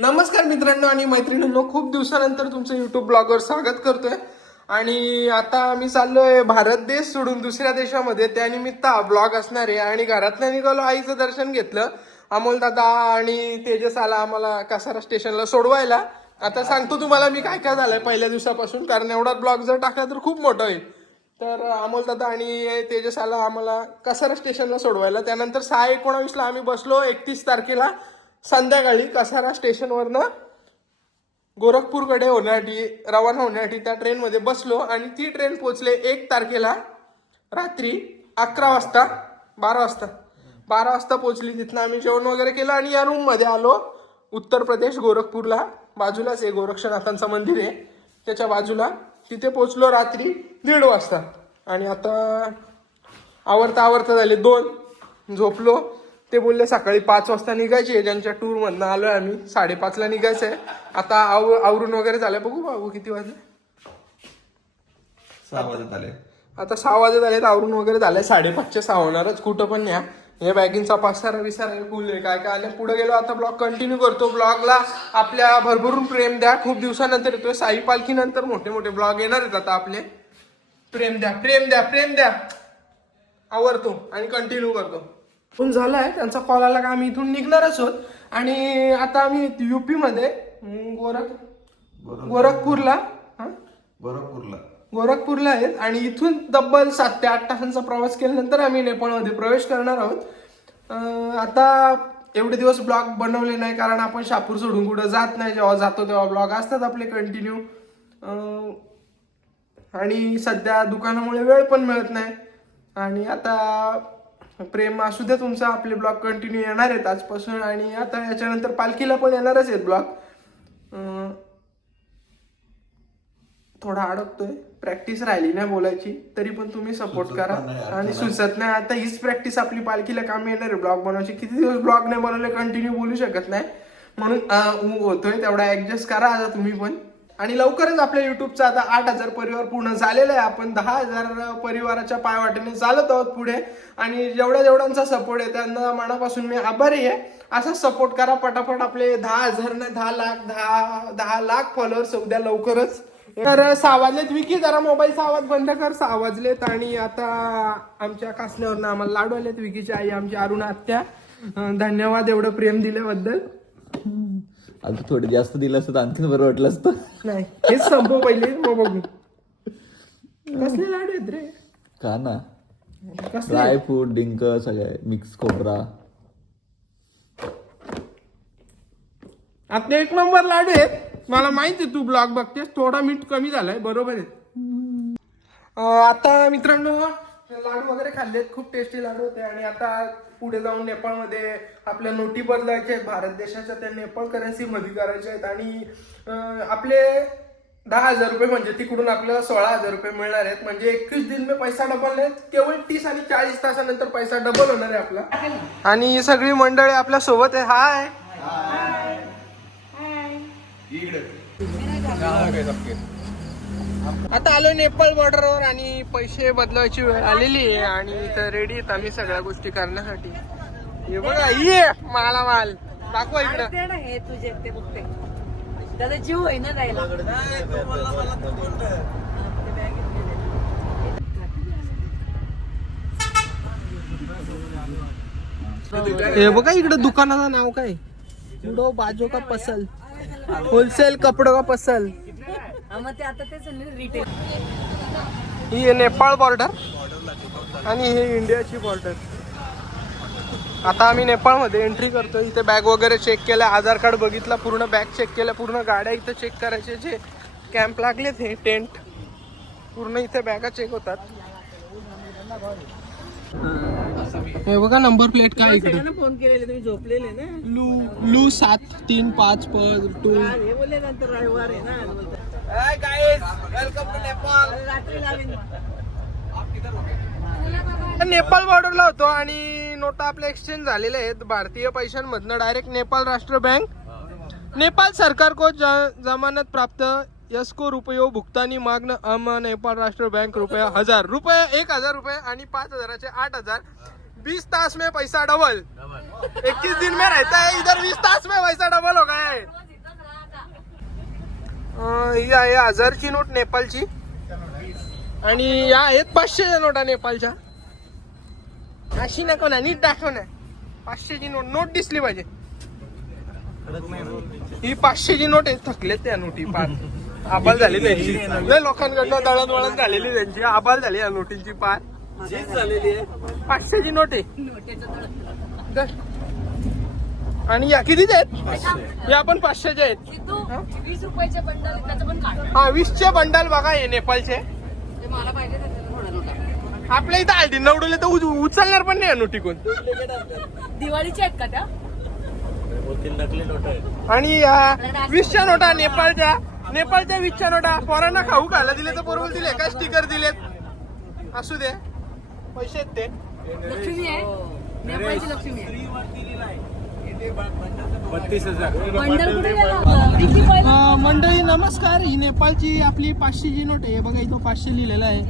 नमस्कार मित्रांनो आणि मैत्रिणींनो खूप दिवसानंतर तुमचं युट्यूब ब्लॉगवर स्वागत करतोय. आणि आता आम्ही चाललोय भारत देश सोडून दुसऱ्या देशामध्ये. त्यानिमित्त हा ब्लॉग असणार आहे आणि घरातनं निघालो आईचं दर्शन घेतलं. अमोल दादा आणि तेजस आला आम्हाला कासारा स्टेशनला सोडवायला. आता सांगतो तुम्हाला मी काय काय झालंय पहिल्या दिवसापासून कारण एवढा ब्लॉग जर टाकला तर खूप मोठा होईल. तर अमोल दादा आणि तेजस आला आम्हाला कसारा स्टेशनला सोडवायला. त्यानंतर सहा एकोणावीसला आम्ही बसलो एकतीस तारखेला. संध्याकाळी कसारा स्टेशनवरनं गोरखपूरकडे होण्यासाठी रवाना होण्यासाठी त्या ट्रेनमध्ये बसलो आणि ती ट्रेन पोचले एक तारखेला रात्री अकरा वाजता बारा वाजता. बारा वाजता पोचली तिथनं आम्ही जेवण वगैरे केलं आणि या रूममध्ये आलो. उत्तर प्रदेश गोरखपूरला. बाजूलाच आहे गोरक्षनाथांचं मंदिर आहे. त्याच्या बाजूला. तिथे पोचलो रात्री दीड वाजता. आणि आता आवरता आवरता झाले दोन. झोपलो. ते बोलले सकाळी पाच वाजता निघायचे. ज्यांच्या टूरमधनं आलो आम्ही साडेपाचला निघायचं आहे आता आव आवरून वगैरे झालं बघू बाबू किती वाजले? सहा वाजत आले. आता सहा वाजत आले आवरून वगैरे झाले साडेपाचचे सहा होणारच. कुठं पण न्या. हे बॅगिंगचा पासारा विसारा फुल आहे. काय काय आणि पुढे गेलो. आता ब्लॉग कंटिन्यू करतो. ब्लॉगला आपल्या भरभरून प्रेम द्या. खूप दिवसानंतर येतोय. साई पालखीनंतर मोठे मोठे ब्लॉग येणार आहेत आता आपले. प्रेम द्या प्रेम द्या प्रेम द्या. आवडतो आणि कंटिन्यू करतो. पण झालाय त्यांचा कॉल आला का आम्ही इथून निघणारच आहोत. आणि आता आम्ही युपी मध्ये गोरख गोरखपूरला हा? गोरखपूरला. गोरखपूरला आहेत आणि इथून तब्बल सात ते आठ तासांचा प्रवास केल्यानंतर आम्ही नेपाळमध्ये प्रवेश करणार आहोत. आता एवढे दिवस ब्लॉग बनवले नाही कारण आपण शापूर सोडून कुठं जात नाही. जेव्हा जातो तेव्हा ब्लॉग असतात आपले कंटिन्यू आणि सध्या दुकानामुळे वेळ पण मिळत नाही. आणि आता प्रेम असू द्या तुमचा आपले ब्लॉग कंटिन्यू येणार आहेत आजपासून आणि आता याच्यानंतर पालखीला पण येणारच आहेत ब्लॉग थोडा अडकतोय. प्रॅक्टिस राहिली नाही बोलायची तरी पण तुम्ही सपोर्ट करा. आणि सुचत नाही. आता हीच प्रॅक्टिस आपली पालखीला काम येणार आहे ब्लॉग बनवायची. किती दिवस ब्लॉग नाही बनवले कंटिन्यू बोलू शकत नाही. म्हणून होतोय तेवढा ऍडजस्ट करा आता तुम्ही पण. आणि लवकरच आपल्या युट्यूबचा आता आठ हजार परिवार पूर्ण झालेला आहे. आपण दहा हजार परिवाराच्या पायवाटेने चालत आहोत पुढे. आणि जेवढ्या जेवढ्यांचा सपोर्ट आहे त्यांना मनापासून मी आभारी आहे. असा सपोर्ट करा पटापट आपले दहा हजार ना दहा लाख दहा दहा लाख फॉलोअर्स उद्या लवकरच. तर सहा वाजलेत विकी जरा मोबाईलचा आवाज बंद कर. सहा वाजलेत आणि आता आमच्या कासल्यावरनं आम्हाला लाडू आलेत. विकीची आई आमची अरुण आत्या. धन्यवाद एवढं प्रेम दिल्याबद्दल. आता थोडे जास्त दिलं असतं तर आणखीन बरं वाटलं असतं. नाही हेच संपव पहिले मग बघू. कसले लाडू आहेत रे? का ना? कसले? ड्राय फ्रूट डिंक सगळे. मिक्स खोबरा. आता एक नंबर लाडू आहेत. मला माहिती आहे तू ब्लॉग बघतेस. थोडा मीठ कमी झालाय बरोबर आहे. अं, आता मित्रांनो लाडू वगैरे खाल्लेत खूप टेस्टी लाडू होते. आणि आता पुढे जाऊन नेपाळमध्ये आपल्या नोटी बदलायच्या आहेत. भारत देशाच्या त्या नेपाळ करन्सी मध्ये करायच्या आहेत. आणि आपले दहा हजार रुपये म्हणजे तिकडून आपल्याला सोळा हजार रुपये मिळणार आहेत. म्हणजे एकवीस दिन में पैसा डबल आहेत केवळ तीस आणि चाळीस तासानंतर पैसा डबल होणार आहे आपला. आणि ही सगळी मंडळी आपल्यासोबत आहे. हाय आता आलो नेपाळ बॉर्डरवर आणि पैसे बदलायची वेळ आलेली आहे आणि इथं रेडी आहेत आम्ही सगळ्या गोष्टी करण्यासाठी. हे बघा ये माला माल दाखवा इकडं. हे तुझे ते बघते. जीव आहे ना जायला हे बघा इकडं दुकानाचं नाव काय? उडो बाजो का पसल? होलसेल कपडो का पसल? मग ते आता तेच रिटेल ही आहे नेपाळ बॉर्डर आणि हे इंडियाची बॉर्डर आता आम्ही नेपाळमध्ये एंट्री करतो इथे बॅग वगैरे चेक केल्या आधार कार्ड बघितला पूर्ण बॅग चेक केल्या पूर्ण गाड्या इथं चेक करायचे जे कॅम्प लागलेत हे टेंट पूर्ण इथे बॅगा चेक होतात. हे बघा नंबर प्लेट काय इकडे. फोन केलेले तुम्ही झोपलेले ना? लू लू सात तीन पाच टू हे बोलले नंतर रविवार आहे ना आज बोलतात. वेलकम टू नेपाळ अरे रात्री लावेन नेपाळ बॉर्डरला होतो आणि नोटा आपल्या एक्सचेंज झालेल्या आहेत. भारतीय पैशांमधनं डायरेक्ट नेपाळ राष्ट्र बँक नेपाल सरकार को ज- जमानत प्राप्त यसको रुपयो भुगतानी मागणं अम नेपाळ राष्ट्र बँक रुपया हजार. रुपये एक हजार रुपये आणि पाच हजाराचे आठ हजार. बीस तास में पैसा डबल इक्कीस दिन में रहता है इधर बीस तास में पैसा डबल हो गया है. ही आहे हजारची नोट नेपाळची आणि या आहेत पाचशेच्या नोटा नेपाळच्या अशी नको ना नीट दाखव ना. पाचशेची नोट नोट दिसली पाहिजे. ही पाचशेची नोट आहे थकलेत त्या नोटी पाच आबाल झाली त्यांची. लय लोकांकडनं दळण वळण झालेली त्यांची. आबाल झाली या नोटींची पाच पाचशेची नोट आहे. आणि या कितीच्या आहेत या पण पाचशेच्या आहेत वीस रुपयाचे बंडल हा वीसचे बंडल बघा हे नेपाळचे आपल्या इथं आलती नवडले तर उच- उचलणार पण नाही कोण दिवाळीचे आहेत का त्या? आणि या वीसच्या नोटा नेपाळच्या. नेपाळच्या वीसच्या नोटा. पोरांना खाऊ खायला दिले तर बरोबर दिले काय स्टिकर दिलेत. असू दे. पैसे आहेत ते. लक्ष्मी आहे. नेपाळची लक्ष्मी आहे. पहिला अं, मंडळी नमस्कार. ही नेपाळची आपली पाचशेची नोट आहे. बघा इथं पाचशे लिहिलेलं आहे.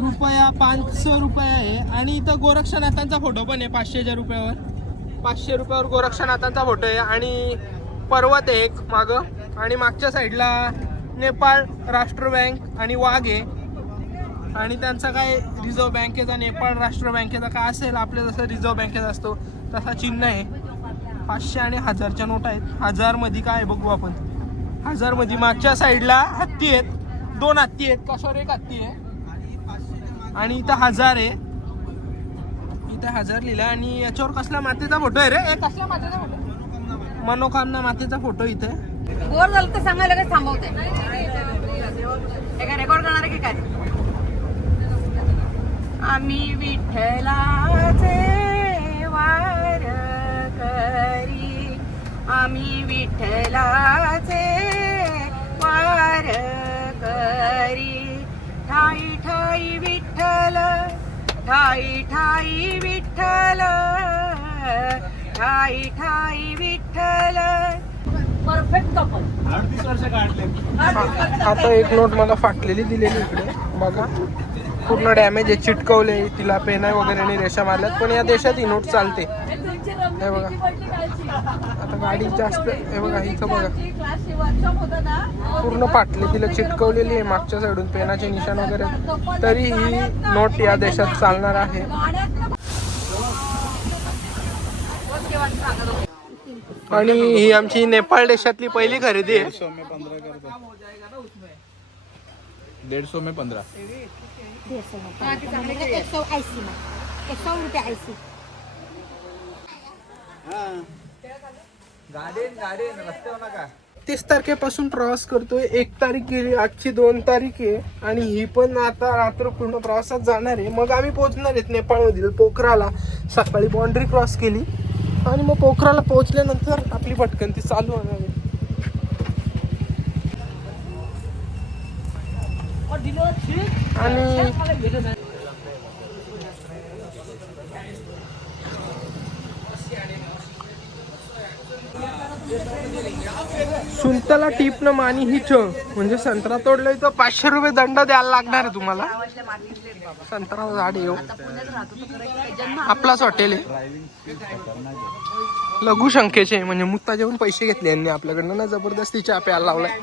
रुपया पाचशे रुपये आहे. आणि इथं गोरक्षनाथांचा फोटो पण आहे पाचशेच्या रुपयावर. पाचशे रुपयावर गोरक्षनाथांचा फोटो आहे. आणि पर्वत आहे एक मागं. आणि मागच्या साईडला नेपाळ राष्ट्र बँक आणि वाघ आहे. आणि त्यांचा काय रिझर्व्ह बँकेचा नेपाळ राष्ट्र बँकेचा काय असेल आपल्या जसं रिझर्व्ह बँकेचा असतो तसा चिन्ह आहे. पाचशे आणि हजारच्या नोट आहेत. हजारमध्ये काय बघू आपण. हजारमध्ये मागच्या साईडला हत्ती आहेत. दोन हत्ती आहेत. कशावर एक हत्ती आहे? आणि इथं हजार आहे. इथं हजार लिहिला आणि याच्यावर कसला मातेचा फोटो आहे रे? कसला मातेचा फोटो मनोकामना मातेचा फोटो इथे. बोर झालं तर सांगायला काय थांबवते. रेकॉर्ड करणार आहे की काय? आम्ही विठ्ठलाचे आम्ही विठ्ठलाचे वार करी. ठाई ठाई विठ्ठल ठाई ठाई विठ्ठल ठाई ठाई विठ्ठल. परफेक्ट कपल आता एक नोट मला फाटलेली दिलेली इकडे. बघा. पूर्ण डॅमेज आहे. चिटकवले. तिला पेना वगैरे आणि रेषा मारल्यात. पण या देशात ही नोट चालते. हे बघा. आता गाडी जास्त हे बघा इथं बघा. पूर्ण फाटली तिला चिटकवलेली आहे. मागच्या साईडून पेनाचे निशाण वगैरे. तरी ही नोट या देशात चालणार आहे. आणि ही आमची नेपाळ देशातली पहिली खरेदी आहे. दीड सौ में पंद्रह एक सौ अस्सी में तीस तारखेपासून प्रवास करतोय. एक तारीख गेली आजची दोन तारीख आहे. आणि ही पण आता रात्र पूर्ण प्रवासात जाणार आहे. मग आम्ही पोहोचणार आहेत नेपाळमधील पोखराला. सकाळी बाउंड्री क्रॉस केली. आणि मग पोखराला पोहोचल्यानंतर आपली भटकंती चालू होणार आहे. आणि सुंतला टीप न मानी ही च म्हणजे संत्रा तोडलाय तर पाचशे रुपये दंड द्यायला लागणार आहे तुम्हाला. संत्रा झाड येऊ. आपलाच हॉटेल आहे. लघुशंख्येचे म्हणजे मुत्ता जेवून पैसे घेतले यांनी आपल्याकडनं. ना जबरदस्ती चहा प्यायला लावलाय.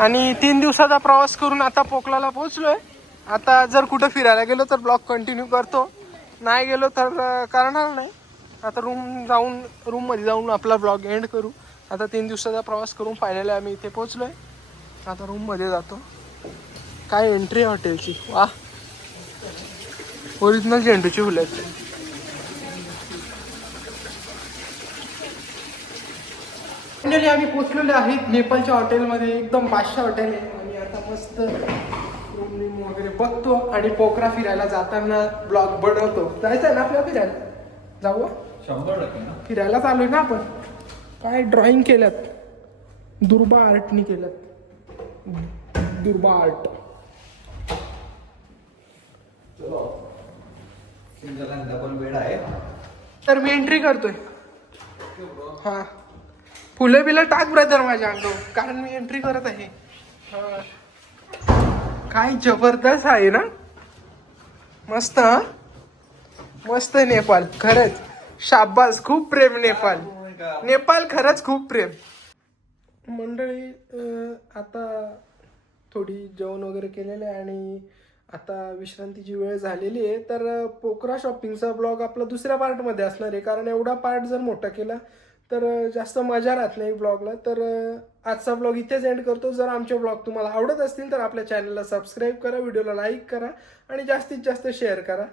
आणि तीन दिवसाचा प्रवास करून आता पोकलाला पोहोचलोय. आता जर कुठं फिरायला गेलो तर ब्लॉग कंटिन्यू करतो. नाही गेलो तर करणार नाही. आता रूम जाऊन रूममध्ये जाऊन आपला ब्लॉग एंड करू. आता तीन दिवसाचा प्रवास करून फायनली आम्ही इथे आहे आता रूममध्ये जातो. काय एंट्री आहे हॉटेलची वा. ओरिजिनल झेंडूची फुलं आहेत फायनली आम्ही पोचलेले आहेत नेपाळच्या हॉटेलमध्ये एकदम बादशा हॉटेल आहे. आणि आता मस्त रूम बिम वगैरे बघतो आणि पोखरा फिरायला जाताना ब्लॉग बनवतो. जायचं आहे ना आपल्या फिरायला? जाऊ? शंभर टक्के ना. फिरायला चालू ना आपण. काय ड्रॉइंग केल्यात? दुर्बा आर्टनी केल्यात. दुर्बा आर्ट पण वेळ आहे. तर मी एंट्री करतोय. हा. फुलं बिलं टाक ब्रदर माझ्या अंगावर कारण मी एंट्री करत आहे. हा. काय जबरदस्त आहे ना. मस्त हा. मस्त नेपाळ खरंच. शाबास खूप प्रेम नेपाळ नेपाळ खरंच खूप प्रेम. मंडळी आता थोडी जेवण वगैरे केलेलं आहे आणि आता विश्रांतीची वेळ झालेली आहे. तर पोकरा शॉपिंगचा ब्लॉग आपला दुसऱ्या पार्टमध्ये असणार आहे. कारण एवढा पार्ट जर मोठा केला तर जास्त मजा राहत नाही ब्लॉगला. तर आजचा ब्लॉग इथेच एंड करतो. जर आमचे ब्लॉग तुम्हाला आवडत असतील तर आपल्या चॅनलला सबस्क्राईब करा व्हिडिओला लाईक करा आणि जास्तीत जास्त शेअर करा.